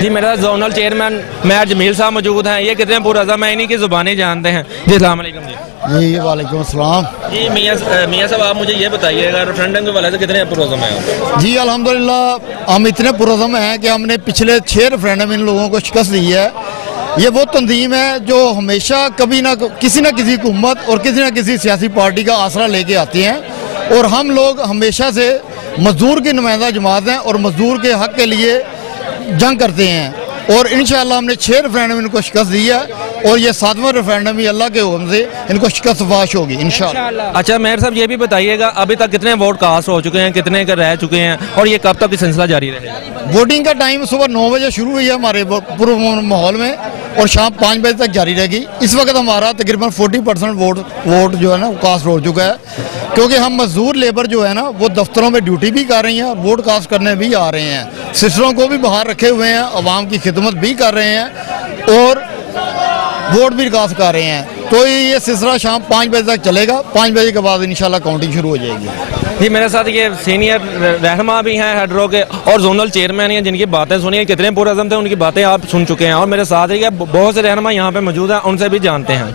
जी मेरा zonal chairman mayor Jameel साहब मौजूद हैं, ये कितने पुरअज़म हैं, इन्हीं की ज़ुबानी जानते हैं। जी अस्सलाम वालेकुम जी। वालेकुम अस्सलाम। जी मियाँ साहब आप मुझे ये बताइएगा रेफरेंडम के वाले से कितने पुरअज़म हैं? जी अल्हम्दुलिल्लाह हम इतने पुरअज़म हैं कि हमने पिछले 6 रेफरेंडम इन लोगों को शिकस्त दी है। ये वो तंजीम है जो हमेशा कभी ना किसी हुकूमत और किसी न किसी सियासी पार्टी का आसरा लेके आती हैं और हम लोग हमेशा से मजदूर की नुमाइंदा जमात हैं और मजदूर के हक़ के लिए जंग करते हैं और इंशाअल्लाह हमने 6 रेफरेंडम इनको शिकस्त दी है और ये 7वां रेफरेंडम भी अल्लाह के हुक्म से इनको शिकस्त फाश होगी इंशाअल्लाह। अच्छा मेयर साहब ये भी बताइएगा अभी तक कितने वोट कास्ट हो चुके हैं, कितने का रह चुके हैं और ये कब तक सिलसिला जारी रहेगा? वोटिंग का टाइम सुबह 9 बजे शुरू हुई है हमारे पूर्व माहौल में और शाम 5 बजे तक जारी रहेगी। इस वक्त हमारा तकरीबन 40% वोट जो है ना कास्ट हो चुका है, क्योंकि हम मजदूर लेबर जो है ना वो दफ्तरों में ड्यूटी भी कर रही हैं और वोट कास्ट करने भी आ रहे हैं। सिस्टरों को भी बाहर रखे हुए हैं, अवाम की खिदमत भी कर रहे हैं और वोट भी कास्ट कर रहे हैं। तो ये सिलसिला शाम 5 बजे तक चलेगा। 5 बजे के बाद इंशाल्लाह काउंटिंग शुरू हो जाएगी। जी मेरे साथ ये सीनियर रहनुमा भी हैं हेडरो के और जोनल चेयरमैन हैं जिनकी बातें सुनिए कितने पुरअज़म थे, उनकी बातें आप सुन चुके हैं और मेरे साथ ही बहुत से रहनुमा यहाँ पे मौजूद हैं, उनसे भी जानते हैं।